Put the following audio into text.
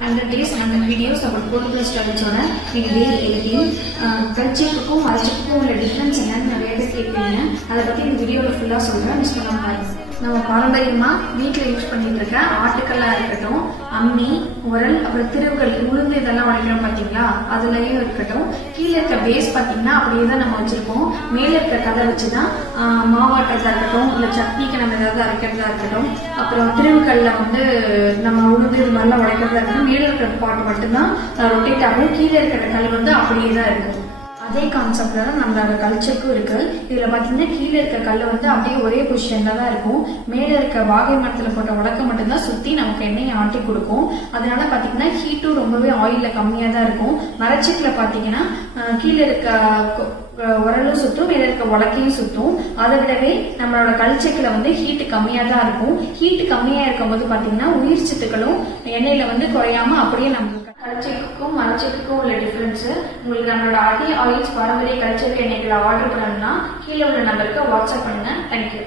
100 days 100 videos about Cold ஸ்டோரேஜோட நீங்கள் daily editing கல்ச்சருக்கும் மல்ச்சருக்கும் உள்ள difference என்னன்னு நிறைய பேர் கேட்பீங்க. அதை பற்றி இந்த வீடியோவில் ஃபுல்லாக சொல்கிறேன், மிஸ் பண்ண பாருங்க. நம்ம பாரம்பரியமாக வீட்டில் யூஸ் பண்ணிட்டு இருக்க ஆட்டுக்கல்லாக இருக்கட்டும், அம்மி, உரல், அப்புறம் திருவுகள், உளுந்து இதெல்லாம் உடைக்கிறோம் பார்த்தீங்களா, அதுலயும் இருக்கட்டும். கீழே இருக்க பேஸ் பார்த்தீங்கன்னா அப்படியே தான் நம்ம வச்சிருக்கோம். மேலே இருக்க கதை வச்சு தான் மாவாட்டுறதா இருக்கட்டும், இல்லை சட்னிக்கு நம்ம ஏதாவது அரைக்கிறதா இருக்கட்டும், அப்புறம் திருவுக்கல்ல நம்ம உளுந்து இது மாதிரிலாம் உடைக்கிறதா இருக்கட்டும். மேலே இருக்கிற பாட்டு மட்டும்தான் ரொட்டேட் ஆகும், கீழே இருக்கிற கல் அப்படியே தான் இருக்கும். அதே கான்செப்ட்ல தான் நம்மளோட கல்ச்சருக்கும் இருக்கு. இதுல பாத்தீங்கன்னா கீழே இருக்க கல் அப்படியே ஒரே பொசிஷன்ல தான் இருக்கும். மேல இருக்க வாகை மரத்துல போட்ட உலக்க மட்டும்தான் சுத்தி நமக்கு எண்ணெயை ஆட்டி கொடுக்கும். அதனால பாத்தீங்கன்னா ஹீட்டும் ரொம்பவே ஆயில்ல கம்மியா தான் இருக்கும். மரச்செக்குல பாத்தீங்கன்னா கீழே இருக்க உரலும் சுத்தும், மேல இருக்க உலக்கையும் சுத்தும். அதை விடவே நம்மளோட கல்ச்செக்குல ஹீட் கம்மியா தான் இருக்கும். ஹீட் கம்மியா இருக்கும் போது பாத்தீங்கன்னா உயிர் சத்துக்களும் எண்ணெயில குறையாம அப்படியே நம்ம கல்ச்செக்குக்கும் மரச்செக்குக்கும் உள்ள டிஃபரன்ஸ் உங்களுக்கு நம்மளோட அதே ஆயில்ஸ் பாரம்பரிய கல்ச்சர் எண்ணெய்களை ஆர்டர் பண்ணணும்னா கீழே உள்ள நம்பருக்கு வாட்ஸ்அப் பண்ணுங்க. தேங்க்யூ.